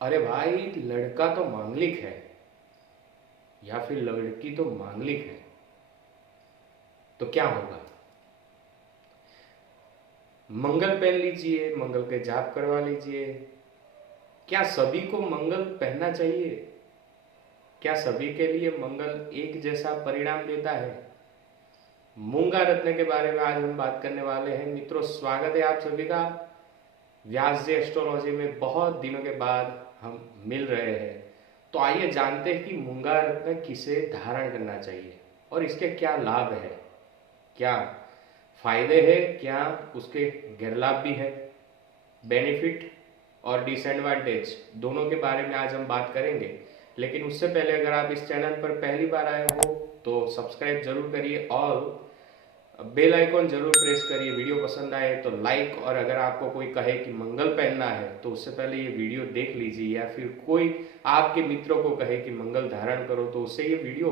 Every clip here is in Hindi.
अरे भाई, लड़का तो मांगलिक है या फिर लड़की तो मांगलिक है, तो क्या होगा? मंगल पहन लीजिए, मंगल के जाप करवा लीजिए। क्या सभी को मंगल पहनना चाहिए? क्या सभी के लिए मंगल एक जैसा परिणाम देता है? मूंगा रत्न के बारे में आज हम बात करने वाले हैं। मित्रों, स्वागत है आप सभी का। व्यास जी एस्ट्रोलॉजी में बहुत दिनों के बाद हम मिल रहे हैं। तो आइए जानते हैं कि मूंगा रत्न किसे धारण करना चाहिए और इसके क्या लाभ है, क्या फायदे हैं, क्या उसके गैरलाभ भी है। बेनिफिट और डिसएडवांटेज दोनों के बारे में आज हम बात करेंगे। लेकिन उससे पहले अगर आप इस चैनल पर पहली बार आए हो तो सब्सक्राइब जरूर करिए और बेल आइकॉन जरूर प्रेस करिए। वीडियो पसंद आए तो लाइक, और अगर आपको कोई कहे कि मंगल पहनना है तो उससे पहले ये वीडियो देख लीजिए, या फिर कोई आपके मित्रों को कहे कि मंगल धारण करो तो उससे ये वीडियो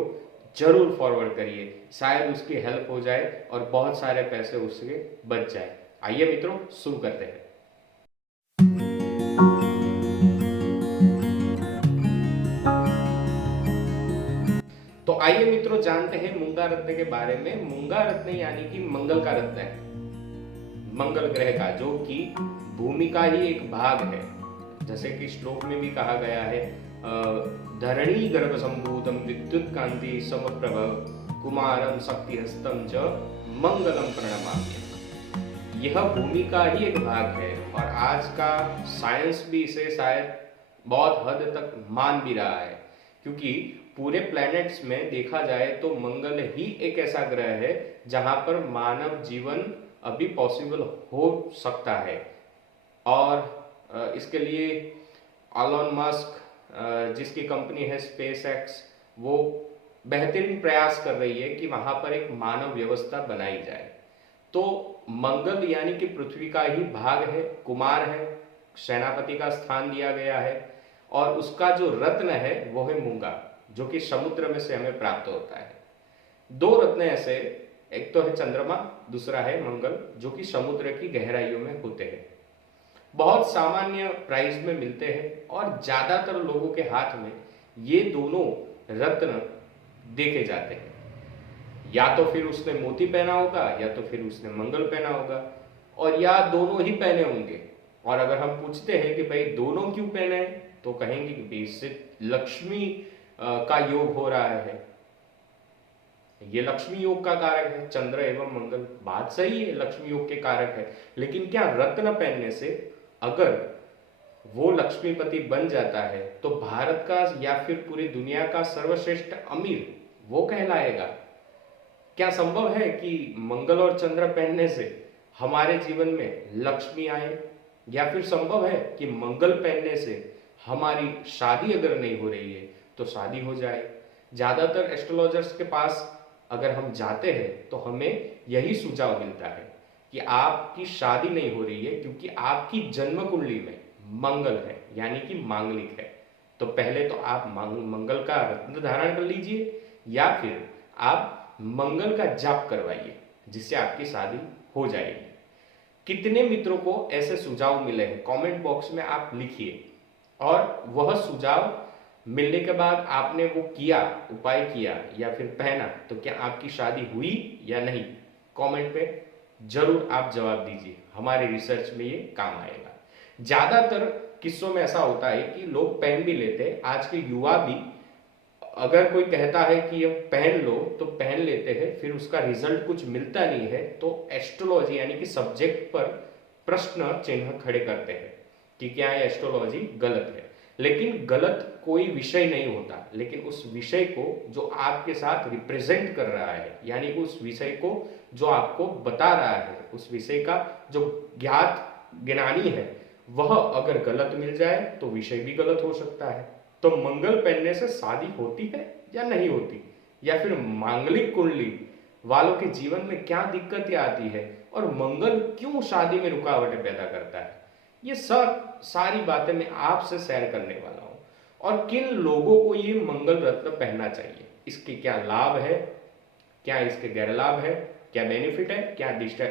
जरूर फॉरवर्ड करिए। शायद उसकी हेल्प हो जाए और बहुत सारे पैसे उसके बच जाए। आइए मित्रों, शुरू करते हैं। तो आइए मित्रों, जानते हैं मूंगा रत्न के बारे में। मूंगा रत्न यानी कि मंगल का रत्न है, मंगल ग्रह का, जो कि भूमि का ही एक भाग है। जैसे कि श्लोक में भी कहा गया है, धरणी गर्भ संभूतम विद्युत कांति समप्रभ कुमारम शक्ति हस्तम च मंगलम प्रणमाम्य। यह भूमि का ही एक भाग है और आज का साइंस भी इसे शायद बहुत हद तक मान भी रहा है, क्योंकि पूरे प्लैनेट्स में देखा जाए तो मंगल ही एक ऐसा ग्रह है जहां पर मानव जीवन अभी पॉसिबल हो सकता है। और इसके लिए एलन मस्क, जिसकी कंपनी है स्पेस एक्स, वो बेहतरीन प्रयास कर रही है कि वहां पर एक मानव व्यवस्था बनाई जाए। तो मंगल यानी कि पृथ्वी का ही भाग है, कुमार है, सेनापति का स्थान दिया गया है, और उसका जो रत्न है वो है मूंगा, जो कि समुद्र में से हमें प्राप्त होता है। दो रत्न ऐसे, एक तो है चंद्रमा, दूसरा है मंगल, जो कि समुद्र की गहराइयों में होते हैं। बहुत सामान्य प्राइस में मिलते हैं और ज्यादातर लोगों के हाथ में ये दोनों रत्न देखे जाते हैं। या तो फिर उसने मोती पहना होगा या तो फिर उसने मंगल पहना होगा, और या दोनों ही पहने होंगे। और अगर हम पूछते हैं कि भाई दोनों क्यों पहने हैं, तो कहेंगे कि इससे लक्ष्मी का योग हो रहा है, ये लक्ष्मी योग का कारक है, चंद्र एवं मंगल। बात सही है, लक्ष्मी योग के कारक है, लेकिन क्या रत्न पहनने से अगर वो लक्ष्मीपति बन जाता है तो भारत का या फिर पूरी दुनिया का सर्वश्रेष्ठ अमीर वो कहलाएगा? क्या संभव है कि मंगल और चंद्र पहनने से हमारे जीवन में लक्ष्मी आए? या फिर संभव है कि मंगल पहनने से हमारी शादी अगर नहीं हो रही है तो शादी हो जाए? ज्यादातर एस्ट्रोलॉजर्स के पास अगर हम जाते हैं तो हमें यही सुझाव मिलता है कि आपकी शादी नहीं हो रही है क्योंकि आपकी जन्म कुंडली में मंगल है, यानी कि मांगलिक है। तो पहले तो आप मंगल का रत्न धारण कर लीजिए, या फिर आप मंगल का जाप करवाइए, जिससे आपकी शादी हो जाएगी। कितने मित्रों को ऐसे सुझाव मिले हैं, कमेंट बॉक्स में आप लिखिए। और वह सुझाव मिलने के बाद आपने वो किया, उपाय किया या फिर पहना, तो क्या आपकी शादी हुई या नहीं? कमेंट में जरूर आप जवाब दीजिए, हमारे रिसर्च में ये काम आएगा। ज्यादातर किस्सों में ऐसा होता है कि लोग पहन भी लेते हैं, आज के युवा भी, अगर कोई कहता है कि ये पहन लो तो पहन लेते हैं, फिर उसका रिजल्ट कुछ मिलता नहीं है तो एस्ट्रोलॉजी यानी कि सब्जेक्ट पर प्रश्न चिन्ह खड़े करते हैं कि क्या ये एस्ट्रोलॉजी गलत है। लेकिन गलत कोई विषय नहीं होता, लेकिन उस विषय को जो आपके साथ रिप्रेजेंट कर रहा है, यानी उस विषय को जो आपको बता रहा है, उस विषय का जो ज्ञात ज्ञानी है, वह अगर गलत मिल जाए तो विषय भी गलत हो सकता है। तो मंगल पहनने से शादी होती है या नहीं होती, या फिर मांगलिक कुंडली वालों के जीवन में क्या दिक्कतें आती है, और मंगल क्यों शादी में रुकावटें पैदा करता है, ये सब सारी बातें मैं आपसे शेयर करने वाला हूं। और किन लोगों को ये मंगल रत्न पहनना चाहिए, इसके क्या लाभ है, क्या इसके गैर लाभ है, क्या बेनिफिट है, क्या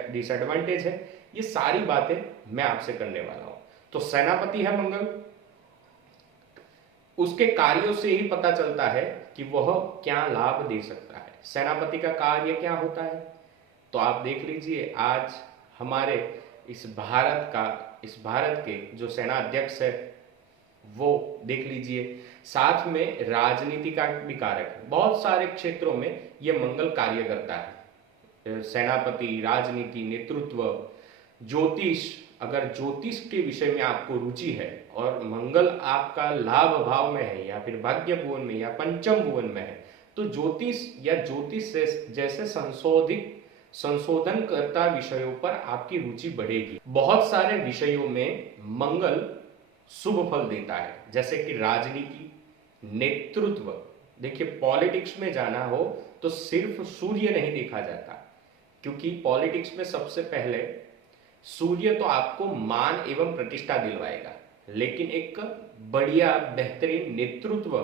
डिसएडवांटेज है, ये सारी बातें मैं आपसे करने वाला हूं। तो सेनापति है मंगल, उसके कार्यों से ही पता चलता है कि वह क्या लाभ दे सकता है। सेनापति का कार्य क्या होता है, तो आप देख लीजिए आज हमारे इस भारत के जो सेना अध्यक्ष है वो देख लीजिए। साथ में राजनीति का भी कारक है, बहुत सारे क्षेत्रों में यह मंगल कार्य करता है। सेनापति, राजनीति, नेतृत्व, ज्योतिष, अगर ज्योतिष के विषय में आपको रुचि है और मंगल आपका लाभ भाव में है या फिर भाग्य भुवन में या पंचम भुवन में है, तो ज्योतिष या ज्योतिष जैसे संशोधन करता विषयों पर आपकी रुचि बढ़ेगी। बहुत सारे विषयों में मंगल शुभ फल देता है, जैसे कि राजनीति, नेतृत्व। देखिए पॉलिटिक्स में जाना हो तो सिर्फ सूर्य नहीं देखा जाता, क्योंकि पॉलिटिक्स में सबसे पहले सूर्य तो आपको मान एवं प्रतिष्ठा दिलवाएगा, लेकिन एक बढ़िया बेहतरीन नेतृत्व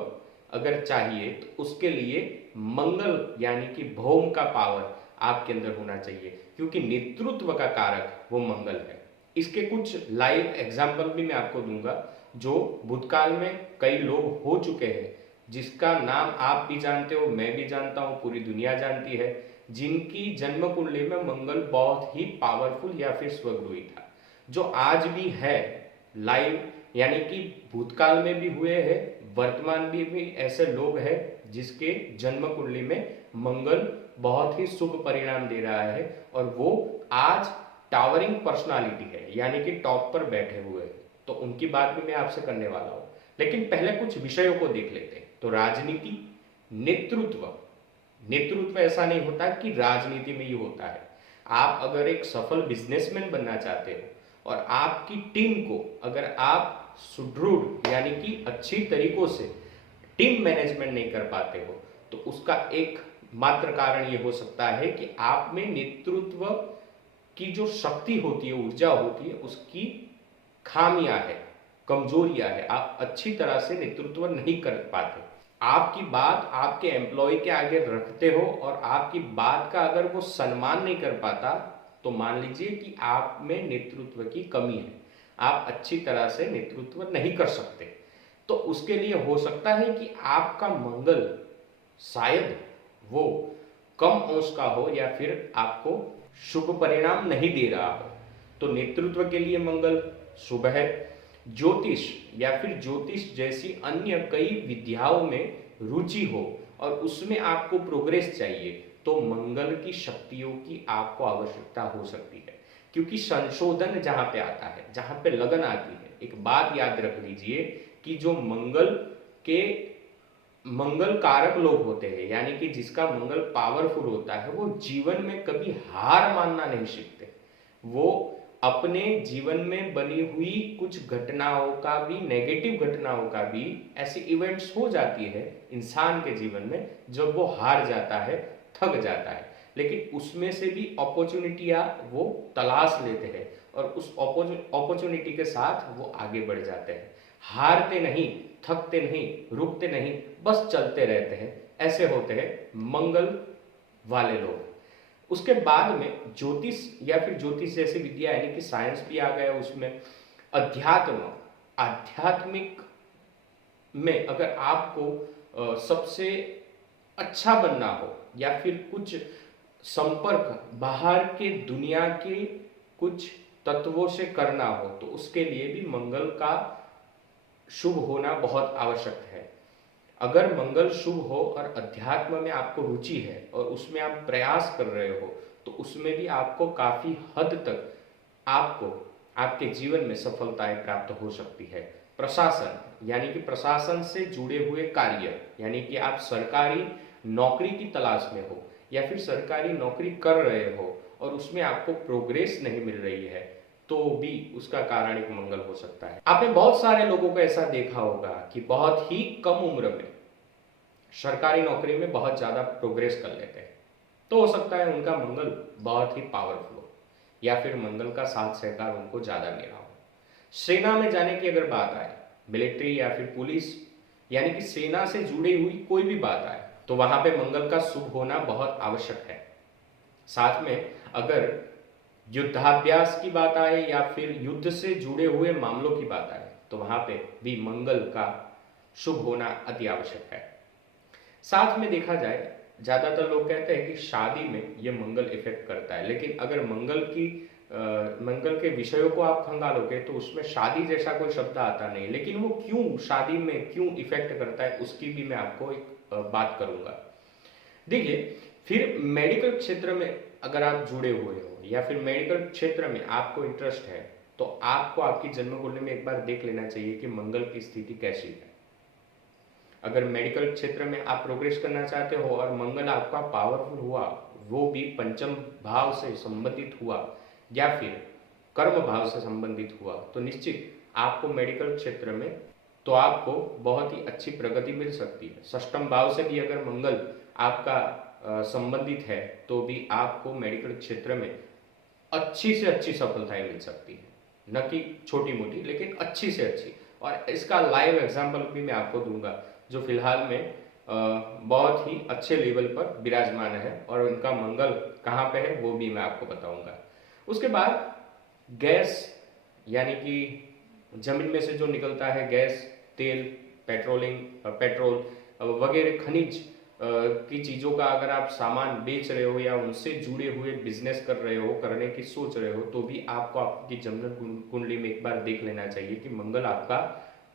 अगर चाहिए तो उसके लिए मंगल यानी कि भौम का पावर आपके अंदर होना चाहिए, क्योंकि नेतृत्व का कारक वो मंगल है। इसके कुछ लाइव एग्जाम्पल भी मैं आपको दूंगा, जो भूतकाल में कई लोग हो चुके हैं, जिसका नाम आप भी जानते हो, मैं भी जानता हूं, पूरी दुनिया जानती है, जिनकी जन्म कुंडली में मंगल बहुत ही पावरफुल या फिर स्वगृही था, जो आज भी है लाइव, यानी कि भूतकाल में भी हुए हैं, वर्तमान में भी ऐसे लोग हैं जिसके जन्म कुंडली में मंगल बहुत ही शुभ परिणाम दे रहा है और वो आज टावरिंग पर्सनालिटी है, यानी कि टॉप पर बैठे हुए हैं। तो उनकी बात भी मैं आपसे करने वाला हूं, लेकिन पहले कुछ विषयों को देख लेते हैं। तो राजनीति, नेतृत्व ऐसा नहीं होता कि राजनीति में ही होता है। आप अगर एक सफल बिजनेसमैन बनना चाहते हो और आपकी टीम को अगर आप सुदृढ़ यानी कि अच्छी तरीकों से टीम मैनेजमेंट नहीं कर पाते हो, तो उसका एक मात्र कारण ये हो सकता है कि आप में नेतृत्व की जो शक्ति होती है, ऊर्जा होती है, उसकी खामियां है, कमजोरियां है। आप अच्छी तरह से नेतृत्व नहीं कर पाते। आपकी बात आपके एम्प्लॉय के आगे रखते हो और आपकी बात का अगर वो सम्मान नहीं कर पाता, तो मान लीजिए कि आप में नेतृत्व की कमी है, आप अच्छी तरह से नेतृत्व नहीं कर सकते। तो उसके लिए हो सकता है कि आपका मंगल शायद वो कम अंश का हो या फिर आपको शुभ परिणाम नहीं दे रहा हो। तो नेतृत्व के लिए मंगल शुभ है। ज्योतिष या फिर ज्योतिष जैसी अन्य कई विद्याओं में रुचि हो और उसमें आपको प्रोग्रेस चाहिए, तो मंगल की शक्तियों की आपको आवश्यकता हो सकती है, क्योंकि संशोधन जहां पे आता है, जहां पे लगन आती है, एक बात याद रख लीजिए कि जो मंगल कारक लोग होते हैं, यानी कि जिसका मंगल पावरफुल होता है, वो जीवन में कभी हार मानना नहीं सीखते। वो अपने जीवन में बनी हुई कुछ घटनाओं का भी, नेगेटिव घटनाओं का भी, ऐसी इवेंट्स हो जाती है इंसान के जीवन में जब वो हार जाता है, थक जाता है, लेकिन उसमें से भी अपॉर्चुनिटियां वो तलाश लेते हैं और उस अपॉर्चुनिटी के साथ वो आगे बढ़ जाते हैं। हारते नहीं, थकते नहीं, रुकते नहीं, बस चलते रहते हैं। ऐसे होते हैं मंगल वाले लोग। उसके बाद में ज्योतिष या फिर ज्योतिष जैसी विद्या यानी कि साइंस भी आ गया उसमें। आध्यात्मिक में अगर आपको सबसे अच्छा बनना हो या फिर कुछ संपर्क बाहर के दुनिया के कुछ तत्वों से करना हो, तो उसके लिए भी मंगल का शुभ होना बहुत आवश्यक है। अगर मंगल शुभ हो और अध्यात्म में आपको रुचि है और उसमें आप प्रयास कर रहे हो, तो उसमें भी आपको काफी हद तक आपको आपके जीवन में सफलताएं प्राप्त हो सकती है। प्रशासन यानी कि प्रशासन से जुड़े हुए कार्य, यानी कि आप सरकारी नौकरी की तलाश में हो या फिर सरकारी नौकरी कर रहे हो और उसमें आपको प्रोग्रेस नहीं मिल रही है, तो भी उसका कारण एक मंगल हो सकता है। आपने बहुत सारे लोगों को ऐसा देखा होगा कि बहुत ही कम उम्र में सरकारी नौकरी में बहुत ज्यादा प्रोग्रेस कर लेते हैं, तो हो सकता है उनका मंगल बहुत ही पावरफुल हो या फिर मंगल का साथ सहकार उनको ज्यादा मिला हो। सेना में जाने की अगर बात आए, मिलिट्री या फिर पुलिस यानी कि सेना से जुड़ी हुई कोई भी बात आए, तो वहां पे मंगल का शुभ होना बहुत आवश्यक है। साथ में अगर युद्धाभ्यास की बात आए या फिर युद्ध से जुड़े हुए मामलों की बात आए, तो वहां पे भी मंगल का शुभ होना अति आवश्यक है। साथ में देखा जाए, ज्यादातर लोग कहते हैं कि शादी में ये मंगल इफेक्ट करता है, लेकिन अगर मंगल के विषयों को आप खंगालोगे तो उसमें शादी जैसा कोई शब्द आता नहीं, लेकिन वो क्यों शादी में क्यों इफेक्ट करता है उसकी भी मैं आपको एक बात करूंगा। देखिए, फिर मेडिकल क्षेत्र में अगर आप जुड़े हुए हो या फिर मेडिकल क्षेत्र में आपको इंटरेस्ट है, तो आपको आपकी जन्म कुंडली में एक बार देख लेना चाहिए कि मंगल की स्थिति कैसी है। अगर मेडिकल क्षेत्र में आप प्रोग्रेस करना चाहते हो और मंगल आपका पावरफुल हुआ, वो भी पंचम भाव से संबंधित हुआ या फिर कर्म भाव से संबंधित हुआ, तो निश्चित आपको मेडिकल क्षेत्र में तो आपको बहुत ही अच्छी प्रगति मिल सकती है। षष्ठम भाव से भी अगर मंगल आपका संबंधित है तो भी आपको मेडिकल क्षेत्र में अच्छी से अच्छी सफलताएं मिल सकती है, न कि छोटी मोटी, लेकिन अच्छी से अच्छी। और इसका लाइव एग्जाम्पल भी मैं आपको दूंगा, जो फिलहाल में बहुत ही अच्छे लेवल पर विराजमान है, और उनका मंगल कहाँ पे है वो भी मैं आपको बताऊंगा। उसके बाद गैस, यानी कि जमीन में से जो निकलता है गैस, तेल, पेट्रोल वगैरह खनिज की चीज़ों का अगर आप सामान बेच रहे हो या उनसे जुड़े हुए बिजनेस कर रहे हो, करने की सोच रहे हो, तो भी आपको आपकी जन्म कुंडली में एक बार देख लेना चाहिए कि मंगल आपका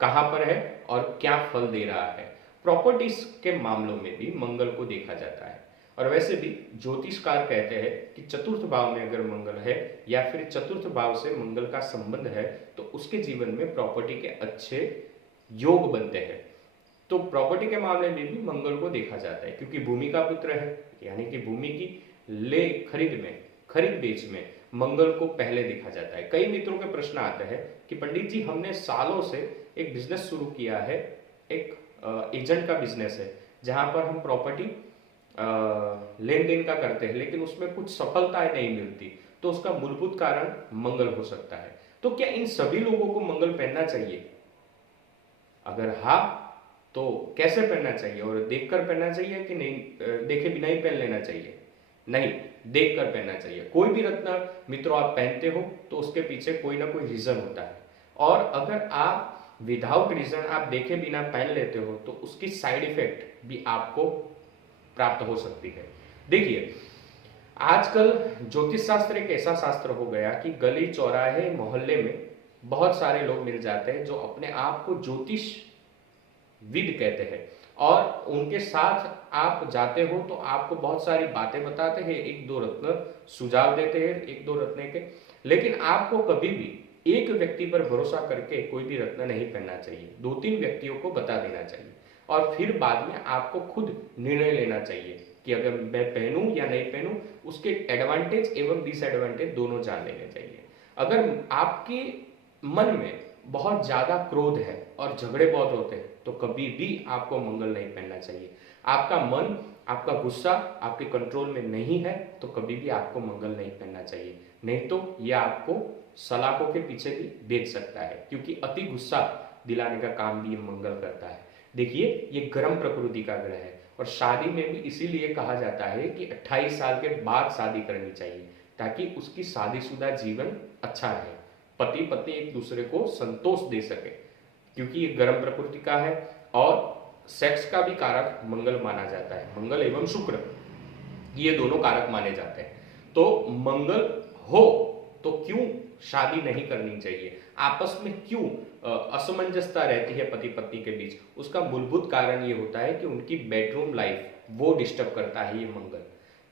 कहाँ पर है और क्या फल दे रहा है। प्रॉपर्टीज के मामलों में भी मंगल को देखा जाता है, और वैसे भी ज्योतिषकार कहते हैं कि चतुर्थ भाव में अगर मंगल है या फिर चतुर्थ भाव से मंगल का संबंध है तो उसके जीवन में प्रॉपर्टी के अच्छे योग बनते हैं। तो प्रॉपर्टी के मामले में भी मंगल को देखा जाता है, क्योंकि भूमि का पुत्र है, यानी कि भूमि की खरीद बेच में मंगल को पहले देखा जाता है। कई मित्रों के प्रश्न आते हैं कि पंडित जी, हमने सालों से एक बिजनेस शुरू किया है, एक एजेंट का बिजनेस है, जहां पर हम प्रॉपर्टी लेन देन का करते हैं, लेकिन उसमें कुछ सफलताएं नहीं मिलती, तो उसका मूलभूत कारण मंगल हो सकता है। तो क्या इन सभी लोगों को मंगल पहनना चाहिए? अगर हाँ, तो कैसे पहनना चाहिए, और देखकर पहनना चाहिए कि नहीं, देखे बिना ही पहन लेना चाहिए? नहीं, देखकर पहनना चाहिए। कोई भी रत्न मित्रों आप पहनते हो तो उसके पीछे कोई ना कोई रीजन होता है, और अगर आप विदाउट रीजन आप देखे बिना पहन लेते हो तो उसकी साइड इफेक्ट भी आपको प्राप्त हो सकती है। देखिए, आजकल ज्योतिष शास्त्र एक ऐसा शास्त्र हो गया कि गली चौराहे मोहल्ले में बहुत सारे लोग मिल जाते हैं जो अपने आप को ज्योतिष विद कहते हैं, और उनके साथ आप जाते हो तो आपको बहुत सारी बातें बताते हैं, एक दो रत्न सुझाव देते हैं, एक दो रत्न के, लेकिन आपको कभी भी एक व्यक्ति पर भरोसा करके कोई भी रत्न नहीं पहनना चाहिए। दो तीन व्यक्तियों को बता देना चाहिए, और फिर बाद में आपको खुद निर्णय लेना चाहिए कि अगर मैं पहनूं या नहीं पहनूं, उसके एडवांटेज एवं डिसएडवांटेज दोनों जान लेने चाहिए। अगर आपके मन में बहुत ज्यादा क्रोध है और झगड़े बहुत होते हैं तो कभी भी आपको मंगल नहीं पहनना चाहिए। आपका मन, आपका गुस्सा आपके कंट्रोल में नहीं है तो कभी भी आपको मंगल नहीं पहनना चाहिए, नहीं तो यह आपको सलाखों के पीछे भी भेज सकता है, क्योंकि अति गुस्सा दिलाने का काम भी ये मंगल करता है। देखिए, ये गर्म प्रकृति का ग्रह है, और शादी में भी इसीलिए कहा जाता है कि 28 साल के बाद शादी करनी चाहिए, ताकि उसकी शादीशुदा जीवन अच्छा रहे, पति पत्नी एक दूसरे को संतोष दे सके, क्योंकि ये गर्म प्रकृति का है। और सेक्स का भी कारक मंगल माना जाता है, मंगल एवं शुक्र ये दोनों कारक माने जाते हैं। तो मंगल हो तो क्यों शादी नहीं करनी चाहिए, आपस में क्यों असमंजसता रहती है पति पत्नी के बीच? उसका मूलभूत कारण ये होता है कि उनकी बेडरूम लाइफ वो डिस्टर्ब करता है ये मंगल।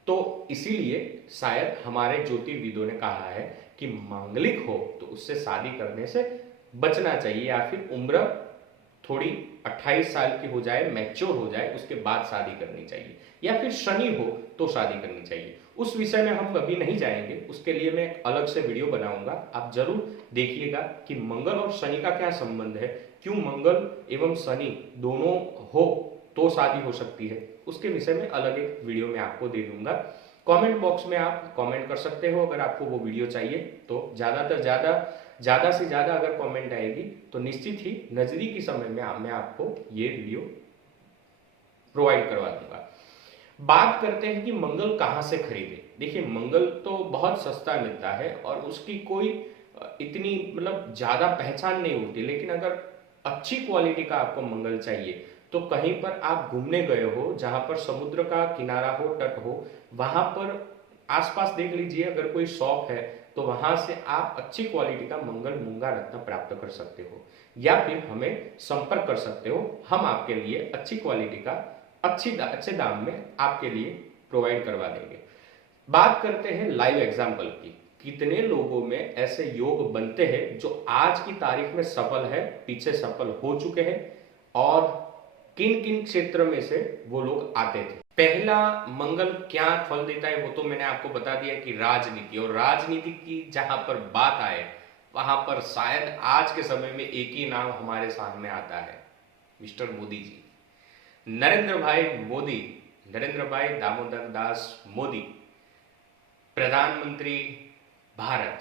तो इसीलिए शायद हमारे ज्योतिर्विदों ने कहा है कि मांगलिक हो तो उससे शादी करने से बचना चाहिए, या फिर उम्र थोड़ी 28 साल की हो जाए, मैच्योर हो जाए, उसके बाद शादी करनी चाहिए, या फिर शनि हो तो शादी करनी चाहिए। उस विषय में हम अभी नहीं जाएंगे, उसके लिए मैं एक अलग से वीडियो बनाऊंगा, आप जरूर देखिएगा कि मंगल और शनि का क्या संबंध है, क्यों मंगल एवं शनि दोनों हो तो शादी हो सकती है, उसके विषय में अलग एक वीडियो मैं आपको दे दूंगा। कमेंट बॉक्स में आप कमेंट कर सकते हो अगर आपको वो वीडियो चाहिए तो। ज्यादा से ज्यादा अगर कमेंट आएगी तो निश्चित ही नजदीकी समय में मैं आपको ये वीडियो प्रोवाइड करवा दूंगा। बात करते हैं कि मंगल कहाँ से खरीदे। देखिए, मंगल तो बहुत सस्ता मिलता है और उसकी कोई इतनी मतलब ज्यादा पहचान नहीं होती, लेकिन अगर अच्छी क्वालिटी का आपको मंगल चाहिए, तो कहीं पर आप घूमने गए हो जहां पर समुद्र का किनारा हो, तट हो, वहां पर आसपास देख लीजिए अगर कोई शॉप है तो वहां से आप अच्छी क्वालिटी का मंगल मूंगा रत्न प्राप्त कर सकते हो, या फिर हमें संपर्क कर सकते हो। हम आपके लिए अच्छी क्वालिटी का अच्छे दाम में आपके लिए प्रोवाइड करवा देंगे। बात करते हैं लाइव एग्जाम्पल की। कितने लोगों में ऐसे योग बनते हैं जो आज की तारीख में सफल है, पीछे सफल हो चुके हैं, और किन किन क्षेत्र में से वो लोग आते थे। पहला मंगल क्या फल देता है वो तो मैंने आपको बता दिया कि राजनीति, और राजनीति की जहां पर बात आए वहां पर शायद आज के समय में एक ही नाम हमारे सामने आता है, मिस्टर मोदी जी। नरेंद्र भाई मोदी, नरेंद्र भाई दामोदर दास मोदी, प्रधानमंत्री भारत,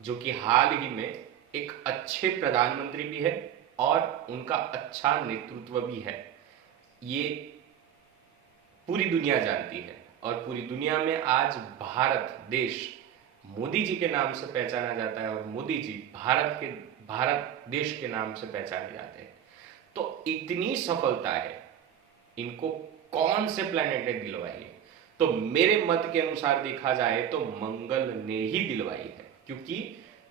जो कि हाल ही में एक अच्छे प्रधानमंत्री भी है और उनका अच्छा नेतृत्व भी है, ये पूरी दुनिया जानती है। और पूरी दुनिया में आज भारत देश मोदी जी के नाम से पहचाना जाता है, और मोदी जी भारत देश के नाम से पहचाने जाते हैं। तो इतनी सफलता है, इनको कौन से प्लैनेट ने दिलवाई है? तो मेरे मत के अनुसार देखा जाए तो मंगल ने ही दिलवाई है, क्योंकि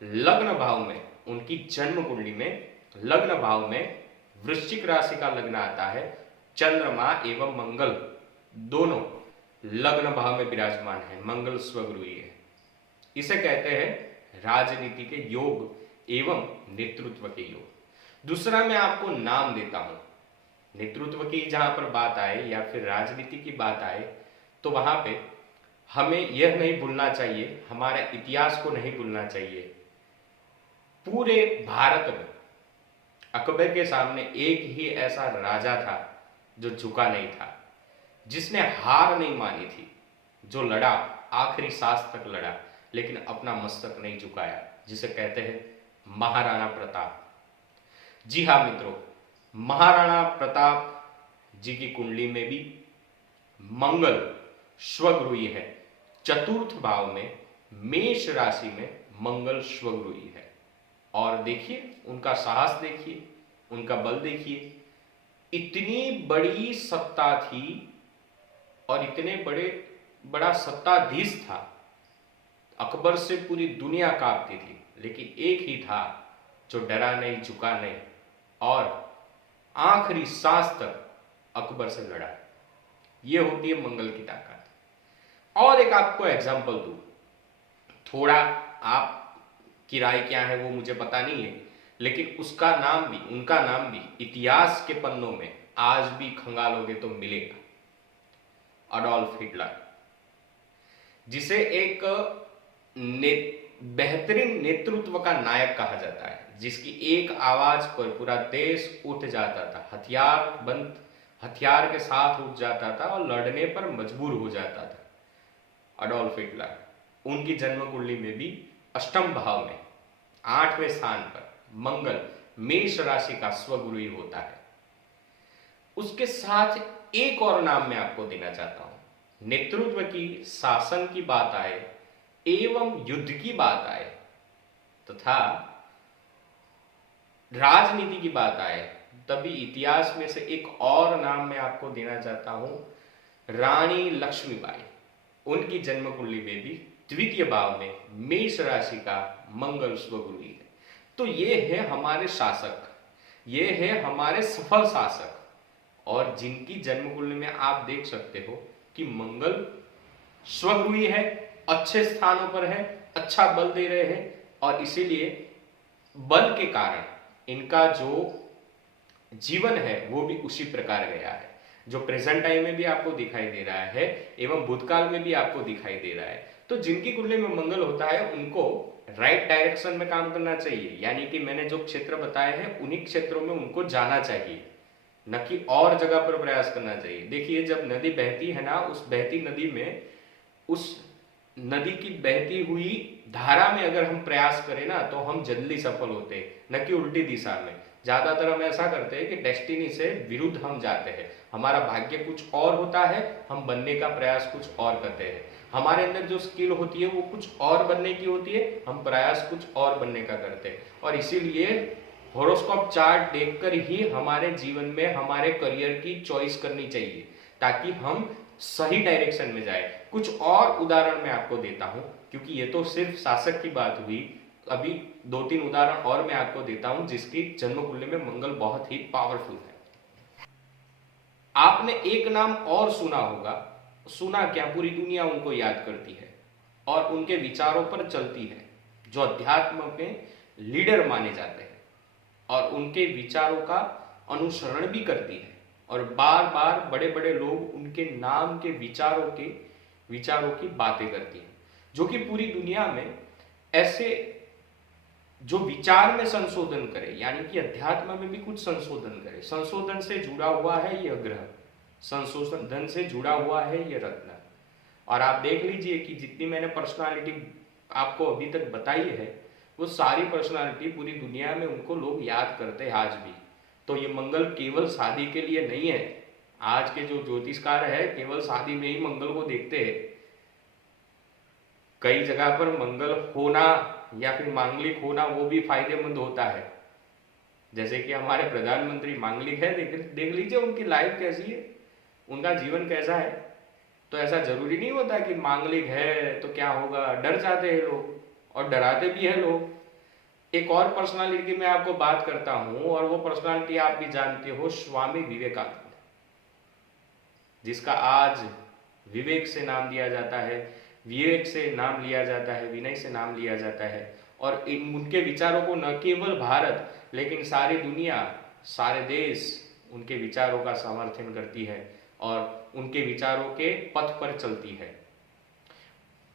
लग्न भाव में, उनकी जन्म कुंडली में लग्न भाव में वृश्चिक राशि का लग्न आता है, चंद्रमा एवं मंगल दोनों लग्न भाव में विराजमान है, मंगल स्वगुरु है। इसे कहते हैं राजनीति के योग एवं नेतृत्व के योग। दूसरा मैं आपको नाम देता हूं, नेतृत्व की जहां पर बात आए या फिर राजनीति की बात आए तो वहां पे हमें यह नहीं भूलना चाहिए, हमारे इतिहास को नहीं भूलना चाहिए। पूरे भारत में अकबर के सामने एक ही ऐसा राजा था जो झुका नहीं था, जिसने हार नहीं मानी थी, जो लड़ा, आखिरी सांस तक लड़ा, लेकिन अपना मस्तक नहीं झुकाया, जिसे कहते हैं महाराणा प्रताप। जी हाँ मित्रों, महाराणा प्रताप जी की कुंडली में भी मंगल स्वगुरु है, चतुर्थ भाव में मेष राशि में मंगल स्वगुरु है। और देखिए उनका साहस, देखिए उनका बल, देखिए इतनी बड़ी सत्ता थी और इतने बड़ा सत्ताधीश था, अकबर से पूरी दुनिया कांपती थी, लेकिन एक ही था जो डरा नहीं, झुका नहीं, और आखिरी सांस तक अकबर से लड़ा। यह होती है मंगल की ताकत। और एक आपको एग्जांपल दूं, थोड़ा आप की राय क्या है वो मुझे पता नहीं है, लेकिन उसका नाम भी, उनका नाम भी इतिहास के पन्नों में आज भी खंगालोगे तो मिलेगा, अडोल्फ हिटलर, जिसे एक बेहतरीन नेतृत्व का नायक कहा जाता है, जिसकी एक आवाज पर पूरा देश उठ जाता था, हथियार के साथ उठ जाता था और लड़ने पर मजबूर हो जाता था। अडोल्फ हिटलर, उनकी जन्म कुंडली में भी अष्टम भाव में 8वें स्थान पर मंगल मेष राशि का स्वगुरु ही होता है। उसके साथ एक और नाम मैं आपको देना चाहता हूं। नेतृत्व की, शासन की बात आए एवं युद्ध की बात आए तथा राजनीति की बात आए, तभी इतिहास में से एक और नाम मैं आपको देना चाहता हूं, रानी लक्ष्मीबाई। उनकी जन्म कुंडली में भी द्वितीय भाव में मेष राशि का मंगल स्वगुरु है। तो ये है हमारे शासक, ये है हमारे सफल शासक, और जिनकी जन्म कुंडली में आप देख सकते हो कि मंगल स्वगुरु है, अच्छे स्थानों पर है, अच्छा बल दे रहे हैं, और इसीलिए बल के कारण इनका जो जीवन है वो भी उसी प्रकार गया है, जो प्रेजेंट टाइम में भी आपको दिखाई दे रहा है एवं भूतकाल में भी आपको दिखाई दे रहा है। तो जिनकी कुंडली में मंगल होता है उनको राइट डायरेक्शन में काम करना चाहिए, यानी कि मैंने जो क्षेत्र बताए हैं उन्हीं क्षेत्रों में उनको जाना चाहिए, न कि और जगह पर प्रयास करना चाहिए। देखिए जब नदी बहती है ना, उस बहती नदी में, उस नदी की बहती हुई धारा में अगर हम प्रयास करें ना तो हम जल्दी सफल होते हैं, न कि उल्टी दिशा में। ज्यादातर हम ऐसा करते हैं कि डेस्टिनी से विरुद्ध हम जाते हैं, हमारा भाग्य कुछ और होता है, हम बनने का प्रयास कुछ और करते हैं। हमारे अंदर जो स्किल होती है वो कुछ और बनने की होती है, हम प्रयास कुछ और बनने का करते हैं। और इसीलिए हॉरोस्कोप चार्ट देखकर ही हमारे जीवन में हमारे करियर की चॉइस करनी चाहिए, ताकि हम सही डायरेक्शन में जाए। कुछ और उदाहरण मैं आपको देता हूं, क्योंकि ये तो सिर्फ शासक की बात हुई। अभी 2-3 उदाहरण और मैं आपको देता हूं जिसकी जन्म कुंडली में मंगल बहुत ही पावरफुल है। आपने एक नाम और सुना होगा, सुना क्या, पूरी दुनिया उनको याद करती है और उनके विचारों पर चलती है, जो अध्यात्म में लीडर माने जाते हैं और उनके विचारों का अनुसरण भी करती है, और बार बार बड़े बड़े लोग उनके नाम के विचारों की बातें करती हैं, जो कि पूरी दुनिया में ऐसे जो विचार में संशोधन करे, यानी कि अध्यात्म में भी कुछ संशोधन करे। संशोधन से जुड़ा हुआ है ये ग्रह, संशोधन से जुड़ा हुआ है ये रत्न। और आप देख लीजिए कि जितनी मैंने पर्सनालिटी आपको अभी तक बताई है, वो सारी पर्सनालिटी पूरी दुनिया में उनको लोग याद करते हैं आज भी। तो ये मंगल केवल शादी के लिए नहीं है। आज के जो ज्योतिषकार है केवल शादी में ही मंगल को देखते हैं। कई जगह पर मंगल होना या फिर मांगलिक होना वो भी फायदेमंद होता है। जैसे कि हमारे प्रधानमंत्री मांगलिक है, देख लीजिए उनकी लाइफ कैसी है, उनका जीवन कैसा है। तो ऐसा जरूरी नहीं होता कि मांगलिक है तो क्या होगा, डर जाते हैं लोग और डराते भी हैं लोग। एक और पर्सनालिटी की मैं आपको बात करता हूं, और वो पर्सनालिटी आप भी जानते हो, स्वामी विवेकानंद, जिसका आज विवेक से नाम दिया जाता है, विवेक से नाम लिया जाता है, विनय से नाम लिया जाता है। और उनके विचारों को न केवल भारत लेकिन सारी दुनिया, सारे देश उनके विचारों का समर्थन करती है और उनके विचारों के पथ पर चलती है।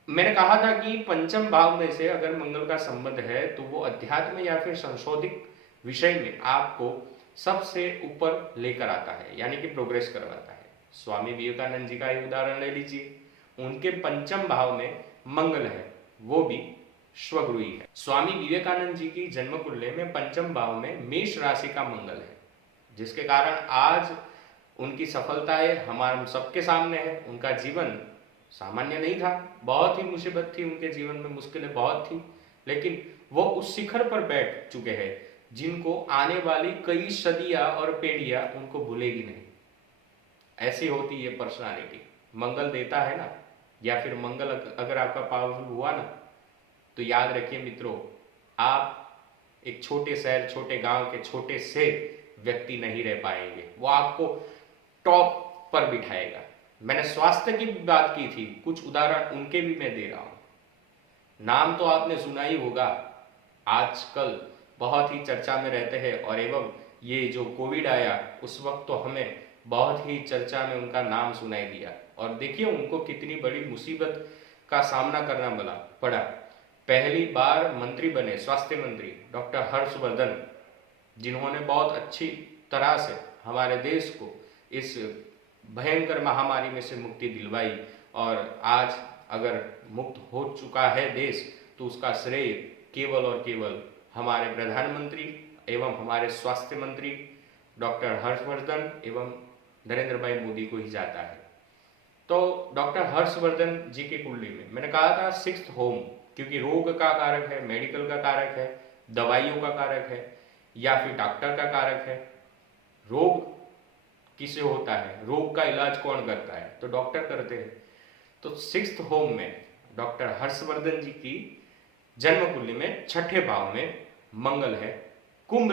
मैंने कहा था कि पंचम भाव में से अगर मंगल का संबंध है तो वो अध्यात्म या फिर संशोधित विषय में आपको सबसे ऊपर लेकर आता है, यानी कि प्रोग्रेस करवाता है। स्वामी विवेकानंद जी का एक उदाहरण ले लीजिए, उनके पंचम भाव में मंगल है, वो भी स्वगृही है। स्वामी विवेकानंद जी की जन्म कुंडली में पंचम भाव में मेष राशि का मंगल है, जिसके कारण आज उनकी सफलताएं हमारे सबके सामने है। उनका जीवन सामान्य नहीं था, बहुत ही मुसीबत थी, उनके जीवन में मुश्किलें बहुत थी, लेकिन वो उस शिखर पर बैठ चुके हैं जिनको आने वाली कई सदियां और पीढ़ियां उनको भूलेगी नहीं। ऐसी होती है पर्सनालिटी। मंगल देता है ना, या फिर मंगल अगर आपका पावरफुल हुआ ना, तो याद रखिए मित्रों, आप एक छोटे शहर, छोटे गांव के छोटे से व्यक्ति नहीं रह पाएंगे, वो आपको टॉप पर बिठाएगा। मैंने स्वास्थ्य की बात की थी, कुछ उदाहरण उनके भी मैं दे रहा हूं। नाम तो आपने सुना ही होगा, आजकल बहुत ही चर्चा में रहते हैं, और एवं ये जो कोविड आया उस वक्त तो हमें बहुत ही चर्चा में उनका नाम सुनाई दिया, और देखिए उनको कितनी बड़ी मुसीबत का सामना करना पड़ा। पहली बार मंत्री बने, स्वास्थ्य मंत्री डॉक्टर हर्षवर्धन, जिन्होंने बहुत अच्छी तरह से हमारे देश को इस भयंकर महामारी में से मुक्ति दिलवाई, और आज अगर मुक्त हो चुका है देश तो उसका श्रेय केवल और केवल हमारे प्रधानमंत्री एवं हमारे स्वास्थ्य मंत्री डॉक्टर हर्षवर्धन एवं नरेंद्र भाई मोदी को ही जाता है। तो डॉक्टर हर्षवर्धन जी की कुंडली में मैंने कहा था 6th होम, क्योंकि रोग का कारक है, मेडिकल का कारक है, दवाइयों का कारक है, या फिर डॉक्टर का कारक है। रोग किसे होता है, रोग का इलाज कौन करता है, तो डॉक्टर करते हैं। तो 6th होम में डॉक्टर हर्षवर्धन जी की जन्म कुंडली में 6ठे भाव में मंगल है, कुंभ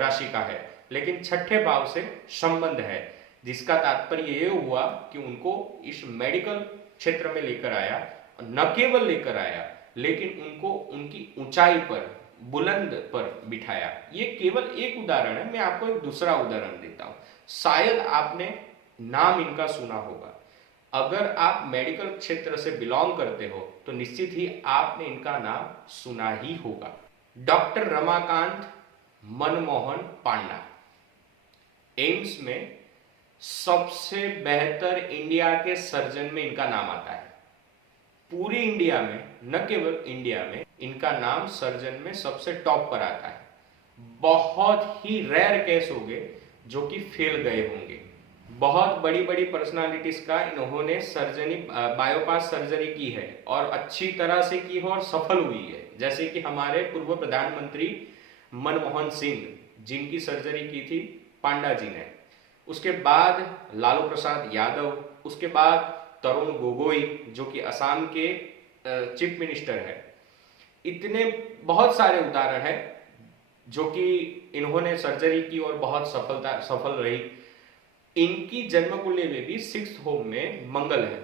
राशि का है, लेकिन 6ठे भाव से संबंध है, जिसका तात्पर्य ये हुआ कि उनको इस मेडिकल क्षेत्र में लेकर आया। न केवल लेकर आया, लेकिन उनको उनकी ऊंचाई पर, बुलंद पर बिठाया। ये केवल एक उदाहरण है, मैं आपको एक दूसरा उदाहरण देता हूं। शायद आपने नाम इनका सुना होगा। अगर आप मेडिकल क्षेत्र से बिलोंग करते हो तो निश्चित ही आपने इनका नाम सुना ही होगा। डॉक्टर रमाकांत मनमोहन पांडा, एम्स में सबसे बेहतर इंडिया के सर्जन में इनका नाम आता है। पूरी इंडिया में, न केवल इंडिया में, इनका नाम सर्जन में सबसे टॉप पर आता है। बहुत ही रेयर केस होंगे जो कि फेल गए होंगे। बहुत बड़ी बड़ी पर्सनालिटीज का इन्होंने सर्जरी, बायोपास सर्जरी की है और अच्छी तरह से की है और सफल हुई है। जैसे कि हमारे पूर्व प्रधानमंत्री मनमोहन सिंह, जिनकी सर्जरी की थी पांडा जी ने, उसके बाद लालू प्रसाद यादव, उसके बाद तरुण गोगोई जो कि असम के चीफ मिनिस्टर है। इतने बहुत सारे उदाहरण हैं जो कि इन्होंने सर्जरी की और बहुत सफल रही। इनकी जन्मकुंडली में भी 6th होम में मंगल है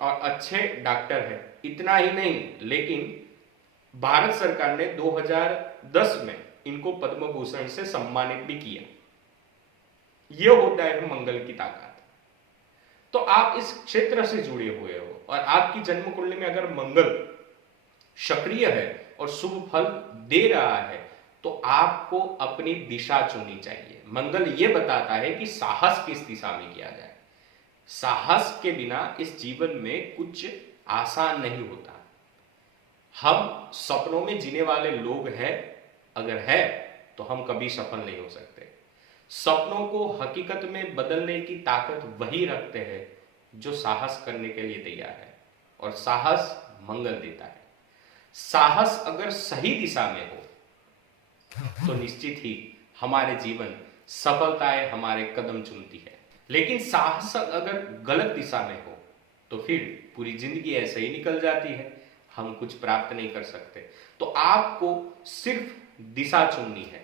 और अच्छे डॉक्टर है। इतना ही नहीं, लेकिन भारत सरकार ने 2010 में इनको पद्म भूषण से सम्मानित भी किया। यह होता है मंगल की ताकत। तो आप इस क्षेत्र से जुड़े हुए हो और आपकी जन्म कुंडली में अगर मंगल सक्रिय है और शुभ फल दे रहा है तो आपको अपनी दिशा चुननी चाहिए। मंगल यह बताता है कि साहस किस दिशा में किया जाए। साहस के बिना इस जीवन में कुछ आसान नहीं होता। हम सपनों में जीने वाले लोग हैं, अगर है तो हम कभी सफल नहीं हो सकते। सपनों को हकीकत में बदलने की ताकत वही रखते हैं जो साहस करने के लिए तैयार है, और साहस मंगल देता है। साहस अगर सही दिशा में हो तो निश्चित ही हमारे जीवन सफलताएं हमारे कदम चुनती है, लेकिन साहस अगर गलत दिशा में हो तो फिर पूरी जिंदगी ऐसे ही निकल जाती है, हम कुछ प्राप्त नहीं कर सकते। तो आपको सिर्फ दिशा चुननी है।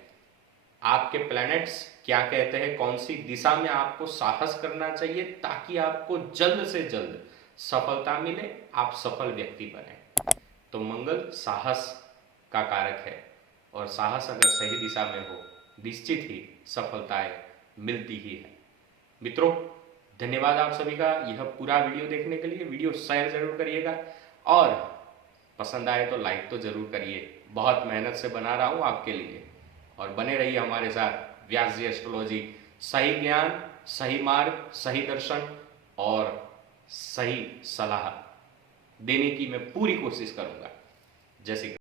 आपके प्लैनेट्स क्या कहते हैं, कौन सी दिशा में आपको साहस करना चाहिए ताकि आपको जल्द से जल्द सफलता मिले, आप सफल व्यक्ति बने। तो मंगल साहस का कारक है और साहस अगर सही दिशा में हो निश्चित ही सफलताएं मिलती ही है। मित्रों, धन्यवाद आप सभी का यह पूरा वीडियो देखने के लिए। वीडियो शेयर जरूर करिएगा और पसंद आए तो लाइक तो जरूर करिए। बहुत मेहनत से बना रहा हूँ आपके लिए, और बने रहिए हमारे साथ। व्यास जी एस्ट्रोलॉजी, सही ज्ञान, सही मार्ग, सही दर्शन और सही सलाह देने की मैं पूरी कोशिश करूंगा। जय श्री कृष्ण।